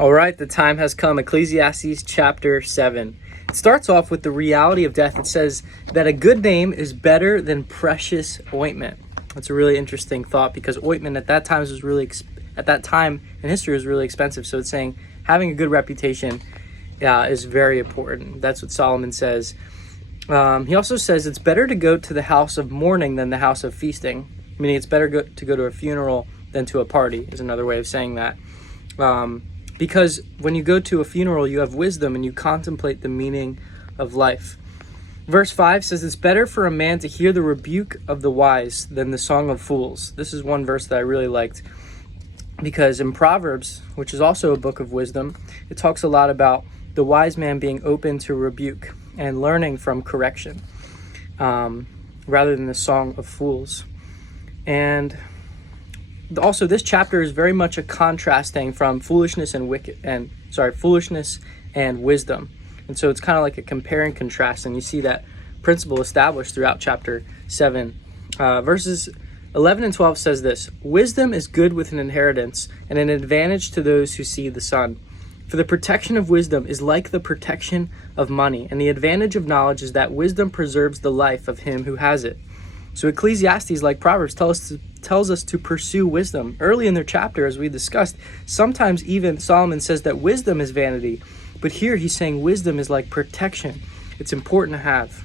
All right, the time has come. Ecclesiastes chapter 7. It starts off with the reality of death. It says that a good name is better than precious ointment. That's a really interesting thought because ointment at that time in history was really expensive. So it's saying having a good reputation is very important. That's what Solomon says. He also says it's better to go to the house of mourning than the house of feasting, meaning it's better to go to a funeral than to a party is another way of saying that. Because when you go to a funeral, you have wisdom and you contemplate the meaning of life. Verse 5 says, it's better for a man to hear the rebuke of the wise than the song of fools. This is one verse that I really liked because in Proverbs, which is also a book of wisdom, it talks a lot about the wise man being open to rebuke and learning from correction rather than the song of fools. And also, this chapter is very much a contrasting from foolishness and wisdom. And so it's kind of like a compare and contrast, and you see that principle established throughout chapter 7. Verses 11 and 12 says this: wisdom is good with an inheritance and an advantage to those who see the sun. For the protection of wisdom is like the protection of money, and the advantage of knowledge is that wisdom preserves the life of him who has it. So Ecclesiastes, like Proverbs, tells us to pursue wisdom. Early in their chapter, as we discussed, sometimes even Solomon says that wisdom is vanity. But here he's saying wisdom is like protection. It's important to have.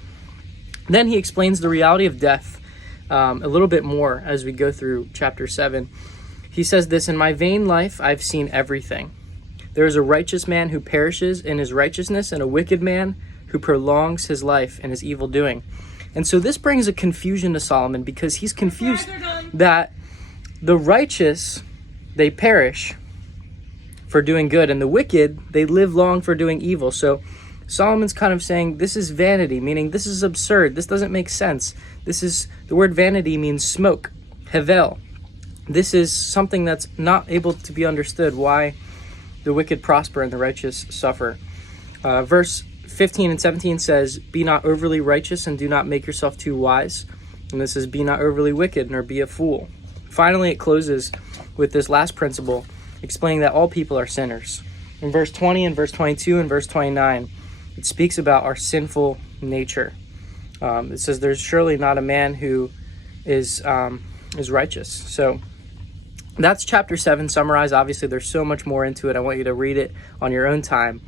Then he explains the reality of death a little bit more as we go through chapter 7. He says this: in my vain life, I've seen everything. There is a righteous man who perishes in his righteousness, and a wicked man who prolongs his life in his evil doing. And so this brings a confusion to Solomon because he's confused that the righteous, they perish for doing good, and the wicked, they live long for doing evil. So Solomon's kind of saying this is vanity, meaning this is absurd. This doesn't make sense. The word vanity means smoke, hevel. This is something that's not able to be understood, why the wicked prosper and the righteous suffer. Verse 15 and 17 says, be not overly righteous and do not make yourself too wise. And this is, be not overly wicked nor be a fool. Finally, it closes with this last principle, explaining that all people are sinners. In verse 20 and verse 22 and verse 29, it speaks about our sinful nature. It says, there's surely not a man who is righteous. So that's chapter 7 summarized. Obviously, there's so much more into it. I want you to read it on your own time.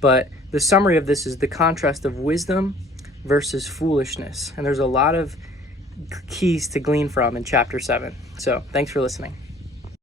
But the summary of this is the contrast of wisdom versus foolishness. And there's a lot of keys to glean from in chapter 7. So thanks for listening.